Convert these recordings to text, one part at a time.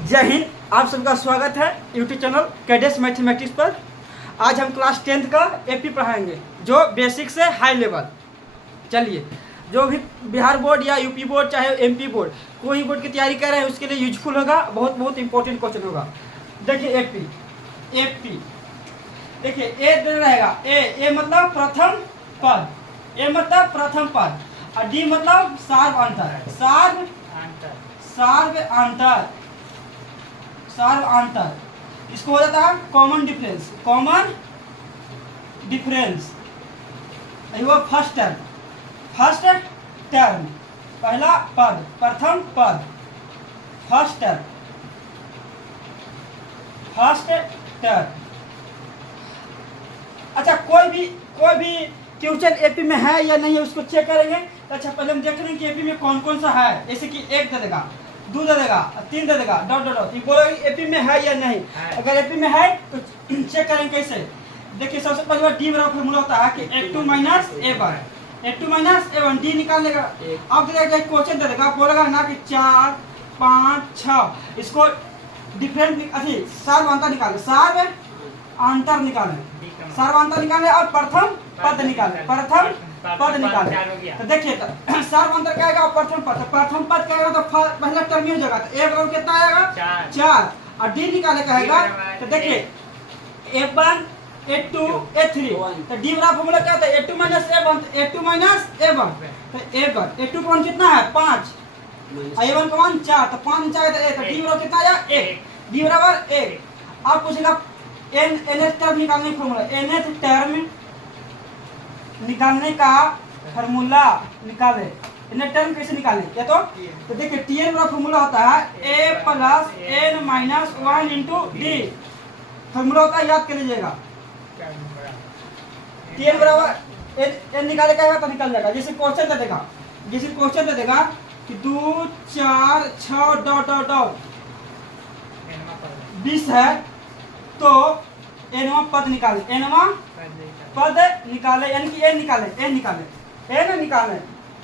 जय हिंद। आप सबका स्वागत है यूट्यूब चैनल कैडेट्स मैथमेटिक्स पर। आज हम क्लास 10th का एपी पढ़ाएंगे, जो बेसिक से हाई लेवल। चलिए, जो भी बिहार बोर्ड या यूपी बोर्ड चाहे एमपी बोर्ड, कोई बोर्ड की तैयारी कर रहे हैं उसके लिए यूजफुल होगा। बहुत इंपॉर्टेंट क्वेश्चन होगा। देखिए एपी देखिए ए रहेगा। ए मतलब प्रथम पद, ए मतलब प्रथम पद, और डी मतलब सार्व अंतर। सार्व अंतर इसको हो जाता है कॉमन डिफरेंस। वो फर्स्ट टर्म पहला पद, प्रथम पद, फर्स्ट टर्म। अच्छा, कोई भी क्वेश्चन एपी में है या नहीं है उसको चेक करेंगे। तो अच्छा, पहले हम देख लेंगे कि एपी में कौन कौन सा है। जैसे कि 1 दे देगा, 2 दे देगा, 3 दे देगा, डॉट ये बोलेगा कि एपी में है या नहीं। अगर एपी में है तो चेक करेंगे कैसे। देखिए, सबसे पहले बार डी बराबर फॉर्मूला होता है कि a2 - a1 डी निकालने का। अब देखिए क्वेश्चन दे देगा, बोलेगा ना कि 4 5 6 इसको डिफरेंट सार्व अंतर निकालें और प्रथम पद निकालें। तो देखिए, सार्व अंतर क्या आएगा, प्रथम पद क्या आएगा। तो पहला टर्म ही हो जाएगा। तो ए बराबर कितना आएगा 4 और डी निकाले का आएगा। तो देखिए a1 a2 a3, तो डी बराबर फॉर्मूला क्या होता है, a2 - a1। तो a2 - a1, तो a2 का मान कितना है 5, a1 का मान 4, तो 5 4 तो डी बराबर कितना आया 1। डी बराबर 1। अब पूछेगा nth टर्म निकालने का फॉर्मूला, nth टर्म निकालने का फॉर्मूला निकाले। nth टर्म कैसे निकालें या तो देखिए tn का फॉर्मूला होता है a + n - 1 × d। फॉर्मूला होता है, याद कर लीजिएगा। tn बराबर n निकाले का है तो निकल जाएगा। जैसे क्वेश्चन दे देगा कि 2 4 6 डॉट 20 है, तो nवां पद निकाले, यानी कि n निकाले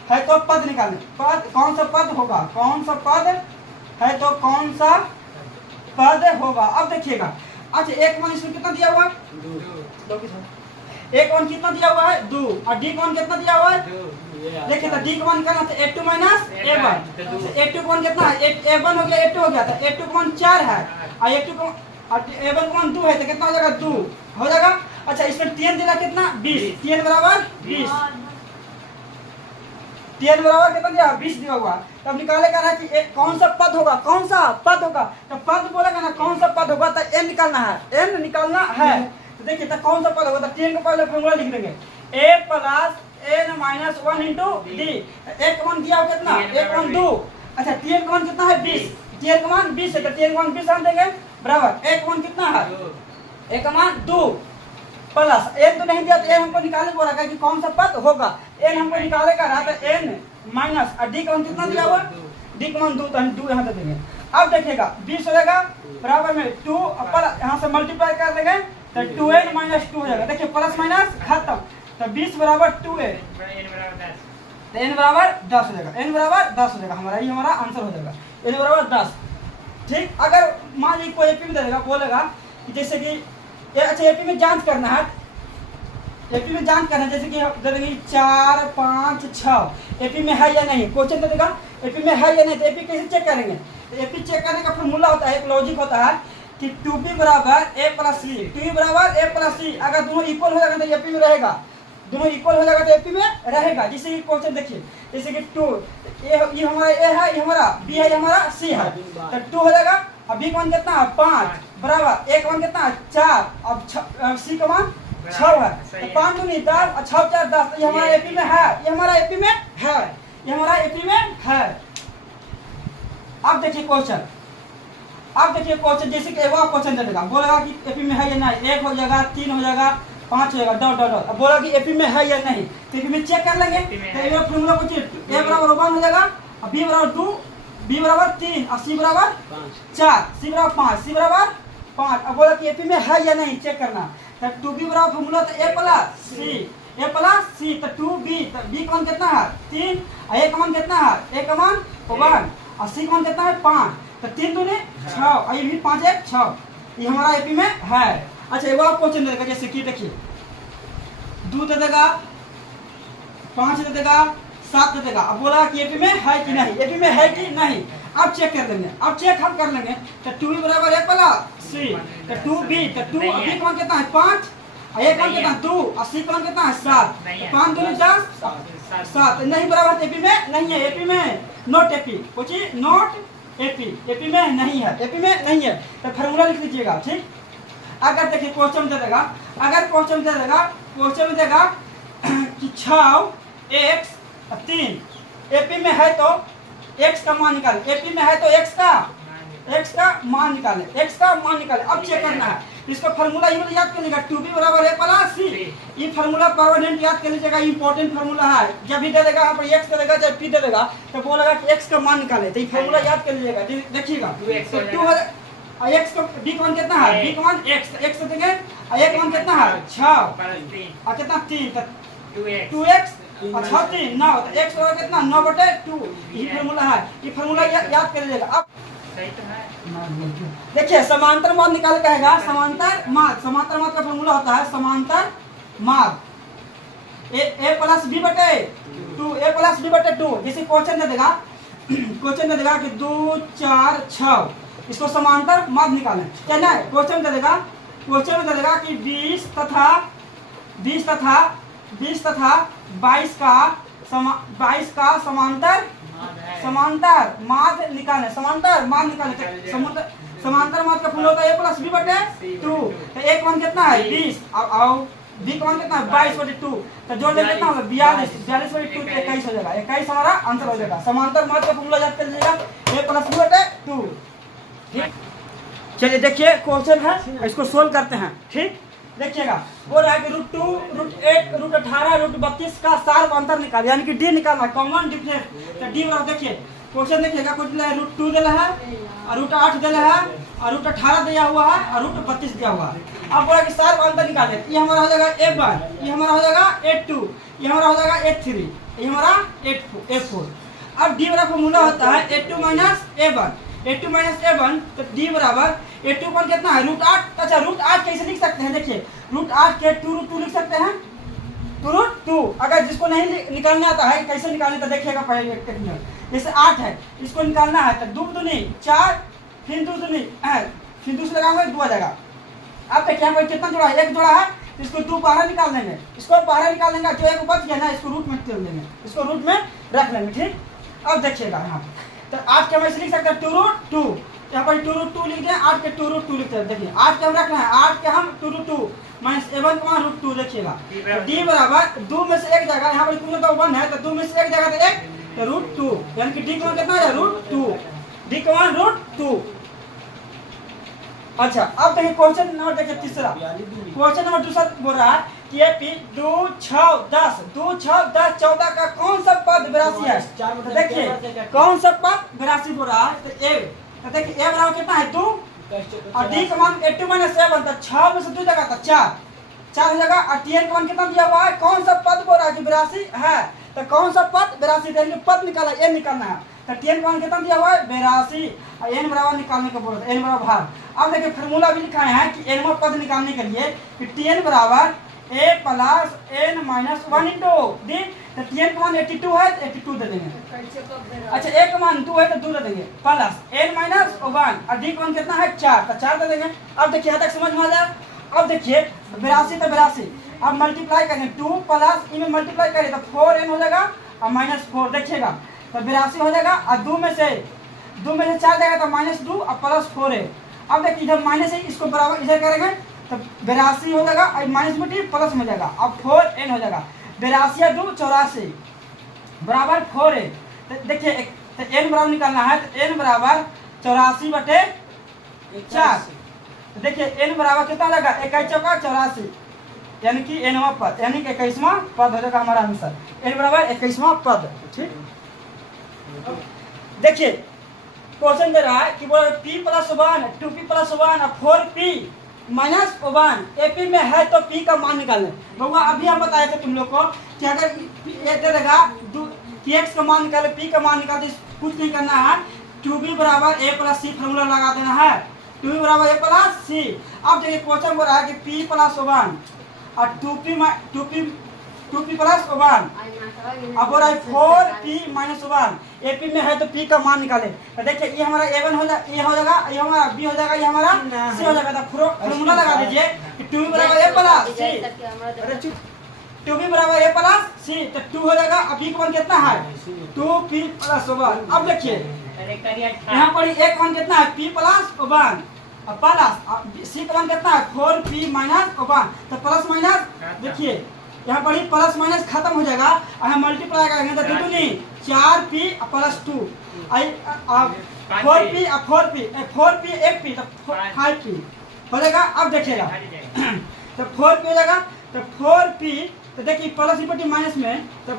है तो पद निकाले। पद कौन सा पद होगा, अब देखिएगा। अच्छा, एक मान इसमें कितना दिया हुआ है 2, एक मान कितना दिया हुआ है 2, और डी मान कितना दिया हुआ है। देखिए, तो डी का मान करना था a2 - a1। a2 का मान कितना है, a1 हो गया, a2 हो गया। तो a2 का मान 4 है और a2 का a1 का मान 2 है, तो कितना हो जाएगा 2 हो जाएगा। अच्छा, इसमें tn दिया कितना 20, tn बराबर 20, tn बराबर कितना दिया 20 दिया हुआ। तब निकाले का है कि कौन सा पद होगा। तो पद बोलेगा ना कौन सा पद होगा, तो n निकालना है। तो देखिए, तो कौन सा पद होगा, तो tn का पहले फॉर्मूला लिख देंगे, a + n - 1 × d। एक का मान दिया हो कितना, एक का मान 2। अच्छा, tn का मान कितना है 20, tn का मान 20 है, तो tn का मान 20 हम देंगे बराबर। एक का मान कितना है, एक का मान 2 प्लस n तो नहीं दिया, तो n हमको निकालने बोला कि कौन सा पद होगा। n हमको निकाले का रहा, तो n माइनस और डी का मान कितना दिया हुआ, डी का मान 2, तो हम 2 यहाँ दे देंगे। अब देखिएगा 20 हो जाएगा बराबर में 2 पर यहाँ से मल्टीप्लाई कर देंगे, तो 2n - 2 हो जाएगा। देखिए, प्लस माइनस खत्म, तो 20 बराबर 2n, तो n बराबर 10 हो जाएगा। हमारा आंसर हो जाएगा n बराबर 10। ठीक। अगर मान लीजिए कोई एपी में देगा, बोलेगा कि जैसे कि अच्छा एपी में जांच करना है, जैसे कि दे देंगे 4 5 6 एपी में है या नहीं। क्वेश्चन दे देगा एपी में है या नहीं, तो एपी कैसे चेक करेंगे। तो एपी चेक करने का फॉर्मूला होता है, एक लॉजिक होता है कि 2b बराबर a + c, 2b बराबर a + c। अगर दोनों इक्वल हो जाएगा तो एपी में रहेगा, दोनों इक्वल हो जाएगा तो एपी में रहेगा। जैसे कि क्वेश्चन देखिए, जैसे कि 2 ये हमारा a है, ये हमारा b है, ये हमारा c है, तो 2 हो जाएगा। अब b का मान कितना है 5 बराबर a का मान कितना है 4, अब c का मान 6 है, तो 5 दूनी 10 और 6 4 10। तो ये हमारा एपी में है, अब देखिए क्वेश्चन, जैसे कि वो क्वेश्चन दे देगा, बोलेगा कि एपी में है या नहीं। 1 हो जाएगा, 3 हो जाएगा, 5 हो जाएगा, डॉट। अब बोला कि एपी में है या नहीं, तो एपी में चेक कर लेंगे। तो ये फॉर्मूला कुछ a बराबर 1 हो जाएगा, और b बराबर 2, b बराबर 3 और c बराबर 4, c बराबर 5। अब बोला कि एपी में है या नहीं, चेक करना। तो 2b बराबर फॉर्मूला तो a + c, तो 2b, तो b का मान कितना है 3 और a का मान कितना है, a का मान 1 और c का मान कितना है 5। तो 3 दूनी 6 और ये भी 5 1 6, ये हमारा एपी में है। अच्छा एक और क्वेश्चन देगा, जैसे कि देखिए 2 दे देगा, 5 दे देगा, 7 दे देगा। अब बोला कि एपी में है कि नहीं, एपी में है कि नहीं, अब चेक कर लेंगे। अब चेक हम कर लेंगे तो 2 बराबर ए प्लस सी, तो 2b, तो 2 अभी कौन कितना है 5, एक कौन कितना 2 और सी कौन कितना है 7, 5 दूनी 10 7, नहीं बराबर एपी में नहीं है, एपी में नॉट एपी, पूछिए नॉट एपी, एपी में नहीं है, एपी में नहीं है। तो फार्मूला लिख लीजिएगा, ठीक। अगर देखिए क्वेश्चन दे देगा, अगर क्वेश्चन दे देगा, क्वेश्चन में देगा कि 6 x 3, एपी में है तो x का मान निकाले, एपी में है तो x का मान निकाले, x का मान निकाले। अब चेक करना है इसको, फार्मूला ये याद कर लीजिएगा, 2b बराबर a प्लस c, ये फार्मूला परमानेंट याद कर लीजिएगा, इंपॉर्टेंट फार्मूला है। जब भी दे देगा यहाँ पर x दे देगा, जब p दे देगा तो बोलेगा कि x का मान निकाले, तो ये फार्मूला याद कर लीजिएगा, देखिएगा। तो 2 और x का b का मान कितना है, b का मान x से देंगे और a का मान कितना है 6 और कितना 3, तो 2x और 6 3 9, तो x बराबर कितना 9/2, ये फार्मूला है, ये फार्मूला याद कर लीजिएगा। अब देखिए समांतर मार्ग निकाल कहेगा, समांतर मार्ग, समांतर मार्ग का फार्मूला होता है समांतर मार्ग a प्लस b बटे 2, a प्लस b बटे 2। जैसे क्वेश्चन दे देगा, क्वेश्चन दे देगा कि 2 4 6, इसको समांतर मार्ग निकालें, कहना है क्वेश्चन दे देगा, क्वेश्चन में दे देगा कि 20 तथा 22 का समांतर मार्ग निकालें, समांतर मार्ग निकालें। समांतर मार्ग का फूल होता है a प्लस b बटे 2, तो a का मान कितना है 20 और b का मान कितना है 22/2, तो जोड़ दें कितना होगा 42/2, 21 हो जाएगा, 21 हमारा आंसर हो जाएगा। समांतर मार्ग का फॉर्मूला याद कर लीजिएगा, a प्लस b बटे 2, ठीक। चलिए देखिए क्वेश्चन है, इसको सोल्व करते हैं, ठीक। देखिएगा बोल रहा है कि √2 √8 √18 √32 का सार अंतर निकाल, यानी कि डी निकालना, कॉमन डिफरेंस। तो डी बराबर देखिए क्वेश्चन देखिएगा, कुछ √2 दिया है और √8 दिया है और √18 दिया हुआ है और √32 दिया हुआ है। अब बोला कि सार अंतर निकाले, ये हमारा हो जाएगा A1, ये हमारा हो जाएगा A2, ये हमारा हो जाएगा A3, ये हमारा A4। अब डी बराबर फॉर्मूला होता है A2 minus A1, A2 minus A1, तो डी बराबर A2 पर कितना है √8। अच्छा √8 कैसे लिख सकते हैं, देखिए √8 के 2√2 लिख सकते हैं, 2√2। अगर जिसको नहीं निकालना आता है कैसे निकालने, तो देखिएगा पहले एक मिनट। जैसे 8 है, इसको निकालना है तो 2 दूनी 4, फिर 2 दूनी फिर 2 से लगाएंगे 2 आ जाएगा। अब देखिए यहाँ पर कितना जोड़ा है, 1 जोड़ा है, तो इसको 2 बाहर निकाल देंगे, इसको बाहर निकाल देंगे, जो एक बच गया ना इसको रूट में तोड़ देंगे, इसको रूट में रख लेंगे, ठीक। अब देखिएगा यहाँ तो 8 के हम ऐसे लिख सकते हैं 2√2, यहाँ पर 2√2 लिख दें, 8 के 2√2 लिखते हैं। देखिए 8 के हम रखना है, 8 के हम 2√2 माइनस A1 का मान √2, देखिएगा डी बराबर 2 में से 1 जगह, यहाँ पर कुल तो 1 है, तो 2 में से 1 जगह तो 1, तो √2, यानी कि डी का मान कितना है √2, डी का मान √2। अच्छा अब देखिए क्वेश्चन नंबर देखिए तीसरा, क्वेश्चन नंबर दूसरा बोल रहा है कि एपी 2 6 10 14 का कौन सा पद 82 है। तो देखिए कौन सा पद 82 बोल रहा है, तो ए, तो देखिए ए बराबर कितना है 2 और डी का मान A2 माइनस A1, तो 6 में से 2 जगह, तो 4 हो जाएगा। और टीएन का मान कितना दिया हुआ है, कौन सा पद बोल रहा है कि 82 है, तो कौन सा पद 82, पद निकाला, एन निकालना है, तो टीएन का मान कितना दिया हुआ है 82 और एन बराबर निकालने का बोल रहा है, एन बराबर भार। अब देखिए फार्मूला भी लिखा है कि एनवा पद निकालने के लिए कि टीएन बराबर a plus n minus 1 into D, तो टीएन का मान 82 है तो 82 दे देंगे। अच्छा ए का मान 2 है तो 2 दे देंगे, प्लस n माइनस 1 और डी का मान कितना है 4, तो 4 दे देंगे। अब देखिए यहाँ तक समझ में आ जाए। अब देखिए 82 तो 82, अब मल्टीप्लाई करेंगे 2 प्लस ई में मल्टीप्लाई करें तो 4n हो जाएगा और माइनस 4, देखिएगा तो 82 हो जाएगा और 2 में से 4 जाएगा तो -2 और प्लस 4 है। अब देखिए इधर माइनस है, इसको बराबर इधर करेंगे तो 82 हो जाएगा और माइनस में प्लस में जाएगा, अब 4n हो जाएगा। 82 या 2 84 बराबर 4 है, तो देखिए तो n बराबर निकालना है, तो n बराबर 84/4, तो देखिए n बराबर कितना जाएगा 21 चौका 84, यानी कि nवां पद, यानी कि 21वां पद हो जाएगा हमारा आंसर, n बराबर 21वां पद, ठीक। देखिए क्वेश्चन दे रहा है कि वो p प्लस 1 2p प्लस 1 और 4p माइनस 1 एपी में है तो p का मान निकालें। बउआ अभी हम बताए थे तुम लोग को कि अगर ये दे देगा कि x का मान निकाले p का मान निकाले, कुछ नहीं करना है, 2b बराबर a प्लस सी फॉर्मूला लगा देना है। 2b बराबर a प्लस सी। अब देखिए क्वेश्चन बोल रहा है कि p प्लस 1 और 2p प्लस 1, अब बोल रहा है 4p माइनस 1। एपी में है तो p का मान निकाले। तो देखिए ये हमारा a1 हो जाएगा, ये हो जाएगा, ये हमारा b हो जाएगा, ये हमारा c हो जाएगा। तो फॉर्मूला लगा दीजिए कि 2b बराबर a प्लस सी। अरे चुप, 2b बराबर a प्लस सी, तो 2 हो जाएगा। अब b का मान कितना है 2p प्लस 1। अब देखिए यहाँ पर एक मान कितना है p प्लस 1 और प्लस c का मान कितना है 4p माइनस 1। तो प्लस माइनस देखिए यहाँ पर ही प्लस माइनस खत्म हो जाएगा और हम मल्टीप्लाई करेंगे तो 2 दूनी 4p plus 2 4p 4p 1p तो 5p हो जाएगा। अब देखिएगा तो 4p हो जाएगा। तो 4p तो देखिए प्लस इक्वल माइनस में तो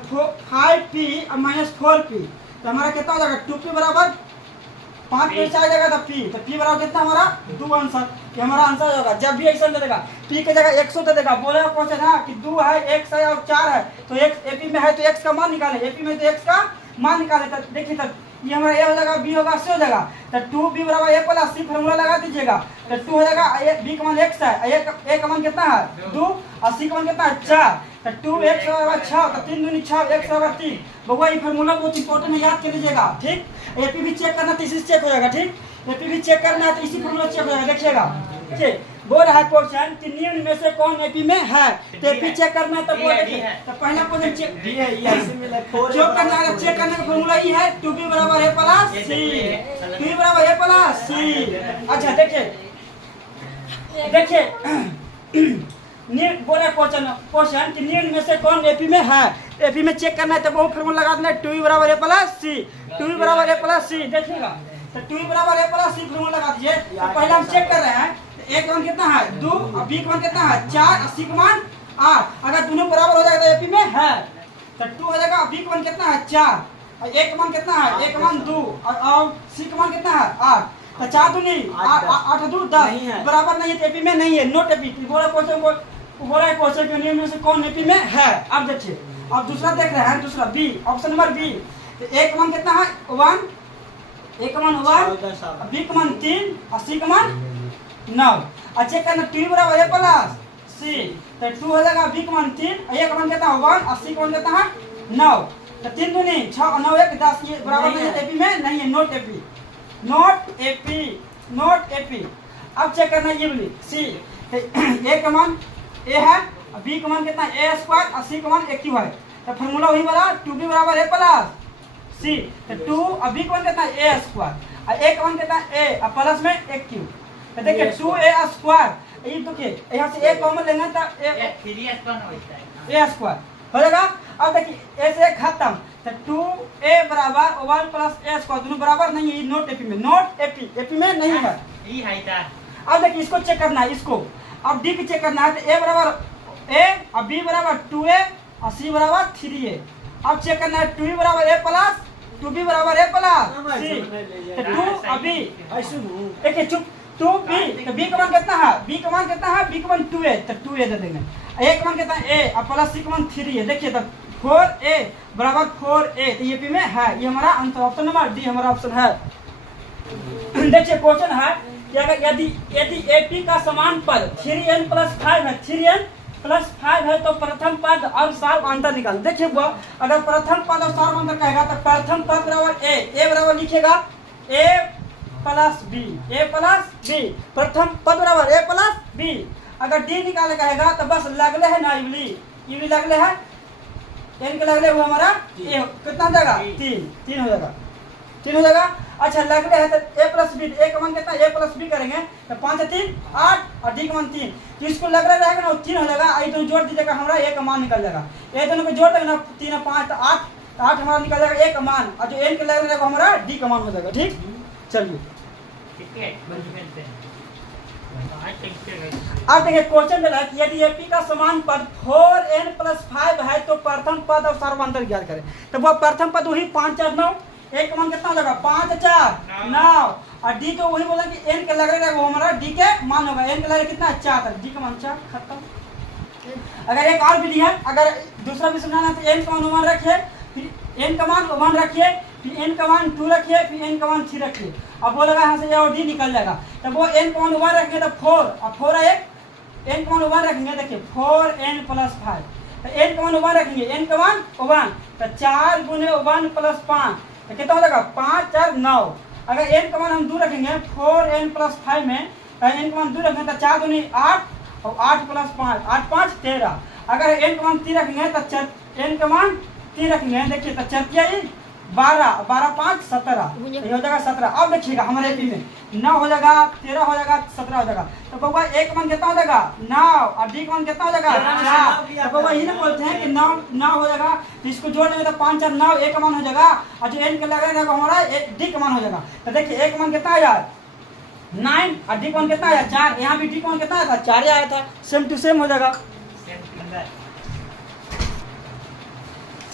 5p और माइनस 4p तो हमारा कितना हो जाएगा 2p बराबर 5 पे आ जाएगा। तो p बराबर कितना हमारा 2 आंसर। ये हमारा आंसर होगा। जब भी ऐसा दे देगा p की जगह 100 दे देगा, बोलेगा क्वेश्चन है कि 2 है, x है और 4 है तो x एपी में है तो x का मान निकाले, एपी में तो x का मान निकाले। तो देखिए तब ये हमारा a हो जाएगा, b होगा, c हो जाएगा। तो 2b बराबर a प्लस c फॉर्मूला लगा दीजिएगा। तो 2 हो जाएगा, b का मान x है, a का मान कितना है 2 और c का मान कितना है 4। तो 2x बराबर 6 तो 3 दूनी 6 x बराबर 3। बबुआ ये फॉर्मूला बहुत इंपॉर्टेंट है, याद कर लीजिएगा। ठीक, एपी भी चेक करना तो इसी से चेक हो जाएगा। ठीक, एपी भी चेक करना है तो इसी फॉर्मूला चेक हो जाएगा। देखिएगा ठीक, बोल रहा है क्वेश्चन कि निम्न में से कौन एपी में है। तो एपी चेक करना है तो बोल देखिए तो पहला क्वेश्चन चेक डी है, ये ऐसे में जो करना है चेक करने का फॉर्मूला ये है 2b बराबर a प्लस c, 2b बराबर a प्लस c। अच्छा देखिए बोल रहा क्वेश्चन कि निम्न में से कौन एपी में है। एपी में चेक करना है तो वो फॉर्मूला लगा देना है 2b बराबर a प्लस c, 2b बराबर a प्लस c। देखिएगा तो 2b बराबर a प्लस c फॉर्मूला लगा दीजिए। तो पहले हम चेक कर रहे हैं तो a का मान कितना है 2 और b का मान कितना है 4 और c का मान 8। अगर दोनों बराबर हो जाएगा तो एपी में है। तो 2 हो जाएगा, b का मान कितना है 4 और a का मान कितना है, a का मान 2 और c का मान कितना है 8। तो 4 दूनी 8 2 10 बराबर नहीं है तो एपी में नहीं है, नोट एपी। बोला क्वेश्चन के नियम में से कौन एपी में है। अब देखिए अब दूसरा देख रहे हैं, दूसरा बी, ऑप्शन नंबर बी। तो a का मान कितना है 1, a का मान 1, b का मान 3 और c का मान 9। और चेक करना 2 बराबर a प्लस c। तो 2 हो जाएगा, b का मान 3 और a का मान कितना है 1 और c का मान कितना है 9। तो 3 दूनी 6 और 9 1 10 ये बराबर नहीं है एपी में नहीं है, note AP, note AP, note AP. अब चेक करना ये बोली सी। a का मान a है, b का मान कितना है a स्क्वायर और c का मान a क्यूब है। तो फॉर्मूला वही वाला 2b बराबर a प्लस c। तो 2 और b का मान कितना है a स्क्वायर और a का मान कितना है a और प्लस में a क्यूब। तो देखिए 2a स्क्वायर, ये देखिए यहाँ से a कॉमन लेना था a स्क्वायर हो जाएगा। अब देखिए a से खत्म। तो 2a बराबर 1 प्लस a स्क्वायर दोनों बराबर नहीं है, नोट एपी में, नोट एपी, एपी में नहीं है। अब देखिए इसको चेक करना है, इसको अब डी की चेक करना है। तो a बराबर a और b बराबर 2a और c बराबर 3a। अब चेक करना है 2b बराबर a प्लस 2b बराबर a प्लस c। तो 2 और b देखिए चुप 2b तो b का मान कितना है, b का मान कितना है, b का मान 2a तो 2a दे देंगे। a का मान कितना है a और प्लस c का मान 3a। देखिए तो 4a बराबर 4a तो ये p में है। ये हमारा आंसर ऑप्शन नंबर डी हमारा ऑप्शन है। देखिए क्वेश्चन है कि अगर यदि एपी का समान पद 3n प्लस 5 है, 3n प्लस 5 है तो प्रथम पद और सार्व अंतर निकाल। देखिए वो अगर प्रथम पद और सार्व अंतर कहेगा तो प्रथम पद बराबर a बराबर लिखेगा a plus b, a plus b, प्रथम पद बराबर a प्लस b। अगर d निकाले कहेगा तो बस लगले है ना, इवली लगले है, n के लगले हुआ हमारा a कितना हो जाएगा 3 हो जाएगा, 3 हो जाएगा। अच्छा लगले है तो a प्लस b, a का मान कितना a प्लस b करेंगे तो 5 3 8 और d का मान 3। तो इसको लग रहा रहेगा ना 3 हो जाएगा। आई तो जोड़ दीजिएगा, हमारा a का मान निकल जाएगा। ये दोनों को जोड़ देंगे ना 3 और 5 तो 8, तो 8 हमारा निकल जाएगा a का मान और जो n के लग रहेगा हमारा d का मान हो जाएगा। ठीक, चलिए अब देखिए क्वेश्चन मिला कि यदि एपी का समान पद 4n प्लस 5 है तो प्रथम पद और सर्वांतर ज्ञात करें। तो वो प्रथम पद वही 5 4 9, एक का मान कितना हो जाएगा 5 4 9 और डी तो वही बोला कि n के लग रहा है वो हमारा डी के मान होगा। n के लग रहा कितना 4 तक, डी का मान 4 खत्म। अगर एक और विधि है, अगर दूसरा भी समझाना तो n का मान 1 रखिए, फिर n का मान 1 रखिए, फिर n का मान 2 रखिए, फिर n का मान 3 रखिए। अब बोलेगा यहाँ से और d निकल जाएगा, तब वो n का मान 1 रखेंगे तो 4, अब 4 है n का मान 1 रखेंगे, देखिए 4n + 5, तो n का मान 1 रखेंगे, n का मान 1, तो 4 गुने 1 + 5 तो कितना हो जाएगा 5 4 9। अगर n का मान हम 2 रखेंगे 4n + 5 में, n का मान 2 रखेंगे तो 4 दूनी 8 और 8 + 5 8 5 13। अगर n का मान 3 रखेंगे तो n का मान 3 रखेंगे, देखिए तो 4 12 12 5 17, ये हो जाएगा 17। अब देखिएगा हमारे एपी में 9 हो जाएगा, 13 हो जाएगा, 17 हो जाएगा, तो बउआ ए का मान कितना हो जाएगा 9 और डी का मान कितना हो जाएगा 4। तो बउआ ये ना बोलते हैं कि 9 हो जाएगा, तो इसको जोड़ देंगे तो 5 4 9 ए का मान हो जाएगा, और जो एन के लग रहा है हमारा डी का मान हो जाएगा। तो देखिए ए का मान कितना आया 9 और डी का मान कितना आया 4, यहाँ भी डी का मान कितना आया था 4 आया था, सेम टू सेम हो जाएगा।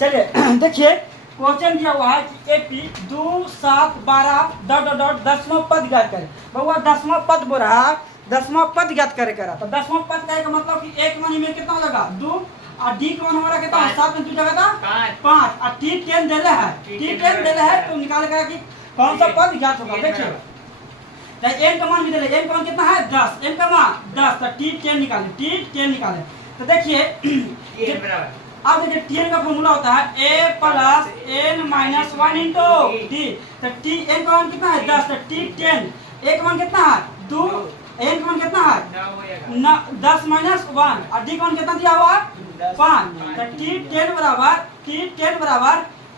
चलिए देखिए क्वेश्चन दिया हुआ है कि एपी 2 7 12 ... दसवां पद ज्ञात करे। बउआ दसवां पद बोल रहा है, दसवां पद ज्ञात करे करा, तो दसवां पद का मतलब कि एक मान में कितना हो जाएगा 2 और डी का मान हमारा कितना 7 में 2 जगह था 5 और टी 10 दे रहा है, टी 10 दे रहा है, तो निकाल करा कि कौन सा पद ज्ञात होगा। देखिए तो एन का मान भी दे रहा है, एन का मान कितना है 10, एन का मान 10, तो टी 10 निकाले, टी 10 निकाले। तो देखिए अब देखिए टी का फॉर्मूला होता है a + n - 1 × t, तो टी n का मान कितना है 10, तो टी 10, a का मान कितना है 2, n का मान कितना है 10 - 1 और d का मान कितना दिया हुआ है 5, तो टी 10 बराबर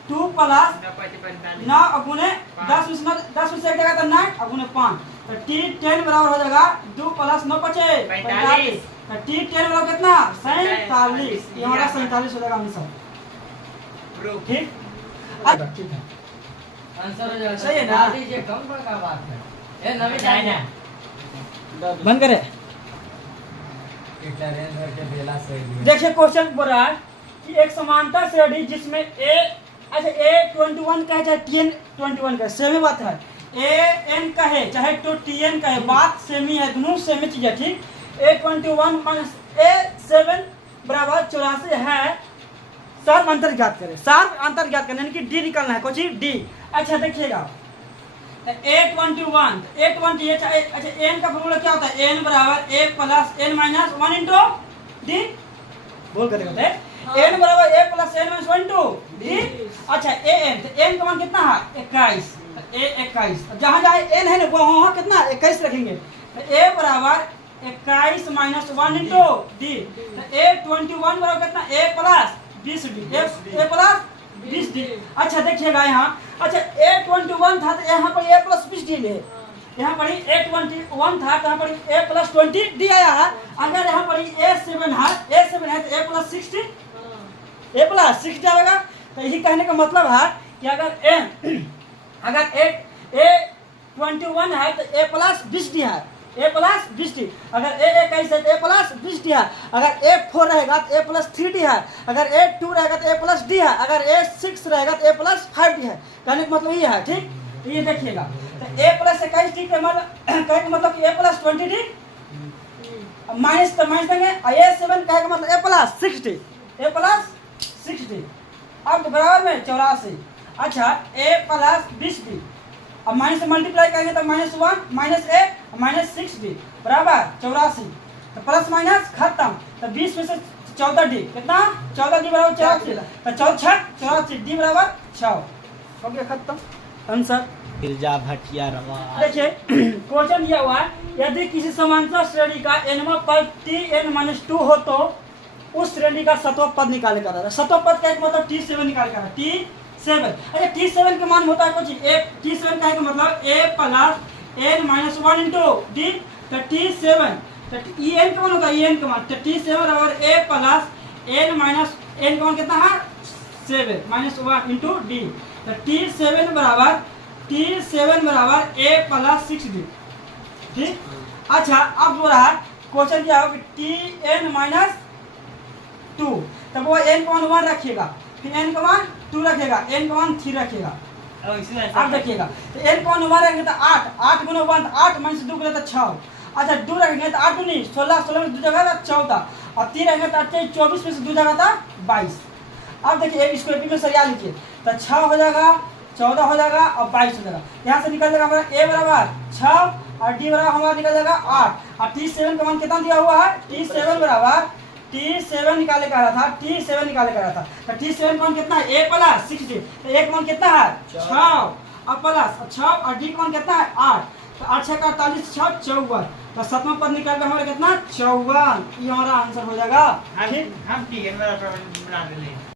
2 + 9 गुने 10 में से एक जगह तो 9 और गुने 5, तो टी 10 बराबर हो जाएगा 2 + 9 = 45, तो टी 10 बराबर कितना 47, ये हमारा 47 हो जाएगा आंसर। ठीक ठीक है आंसर हो जाएगा सही है ना? ये कम का बात है, ये नवी जाना बंद करे। देखिए क्वेश्चन बोल रहा है कि एक समांतर श्रेणी जिसमें ए अच्छा A21 का है चाहे TN21 का, सेम ही बात है, AN का है चाहे तो TN का है, बात सेम ही है, दोनों सेम ही चीज है। ठीक A21 - A7 बराबर 84 है, सार्व अंतर ज्ञात करें, सार्व अंतर ज्ञात करने यानी कि डी निकालना है, कुछ डी। अच्छा देखिएगा A21 अच्छा n का फॉर्मूला क्या होता है, n बराबर a + n - 1 × d, बोल कर देखते हैं n बराबर a + n - 1 × d। अच्छा an, तो n का मान कितना है 21, a 21, जहाँ जहाँ n है ना वहाँ कितना 21 रखेंगे, तो a बराबर 21 - 1 × d, तो A21 बराबर कितना a + 20d, a + 20d। अच्छा देखिएगा यहाँ, अच्छा A21 था तो यहाँ पर a + 20d ले, यहाँ पर A21 था तो यहाँ पर a + 20d आया है। अगर यहाँ पर A7 है तो a + 60, a + 60 आएगा। तो यही कहने का मतलब है कि अगर A21 है तो a + 20d है, a + 20d। अगर A21 है तो a + 20d है, अगर A4 रहेगा तो a + 3d है, अगर A2 रहेगा तो a + d है, अगर A6 रहेगा तो a + 5d है। कहने का मतलब ये है। ठीक ये देखिएगा, तो a + 21d का मतलब कहने का मतलब कि a + 20d माइनस तो माइनस देंगे, और A7 कहे का मतलब a + 60, a + 60, अब तो बराबर में 84। अच्छा a + 20d, अब माइनस से मल्टीप्लाई करेंगे तो -1 - a - 6d बराबर 84, तो प्लस माइनस खत्म, तो 20 में से 14d कितना 14d बराबर 84, तो 84 d बराबर 6 हो गया खत्म आंसर। गिरजा भटिया रवा। देखिए क्वेश्चन दिया हुआ है, यदि किसी समांतर श्रेणी का nवां पद Tn - 2 हो तो उस श्रेणी का सतों पद निकाले कर रहा है। सतों पद का एक मतलब T7 निकाल कर रहा है, T7। अच्छा T7 का मान होता है कुछ T7 का मतलब a + n - 1 × d, तो T7 तो En का मान होगा En का मान, तो T7 बराबर a + n - n का मान कितना है 7 - 1 × d, तो T7 बराबर a + 6d। ठीक अच्छा अब बोल रहा है क्वेश्चन क्या होगा Tn - 2, तब वो n का मान 1 रखिएगा, फिर n का मान 2 रखेगा, n का मान 3 रखेगा। अब देखिएगा तो n का मान 1 रखेंगे तो 8 गुना 1 8 - 2 करें तो 6। अच्छा 2 रखेंगे तो 8 नहीं 16 में 2 जगह था 14, और 3 रखेंगे तो 24 में से 2 जगह था 22। अब देखिए इसको एपी में सरिया लीजिए, तो 6 हो जाएगा 14 हो जाएगा और 22 हो जाएगा। यहाँ से निकल जाएगा हमारा ए बराबर 6 और डी बराबर हमारा निकल जाएगा 8 और T7 का मान कितना दिया हुआ है, T7 बराबर T7 निकाले का रहा था, T7 निकाले का रहा था। तो T7 मान कितना है, ए प्लस 60, तो एक मान कितना है 6 और प्लस 6 और डी का मान कितना है 8, तो 8 6 48 6 54, तो 7वां पद निकाल के हमारा कितना 54, ये हमारा आंसर हो जाएगा। ठीक, हम ठीक है, मेरा प्रॉब्लम बना ले।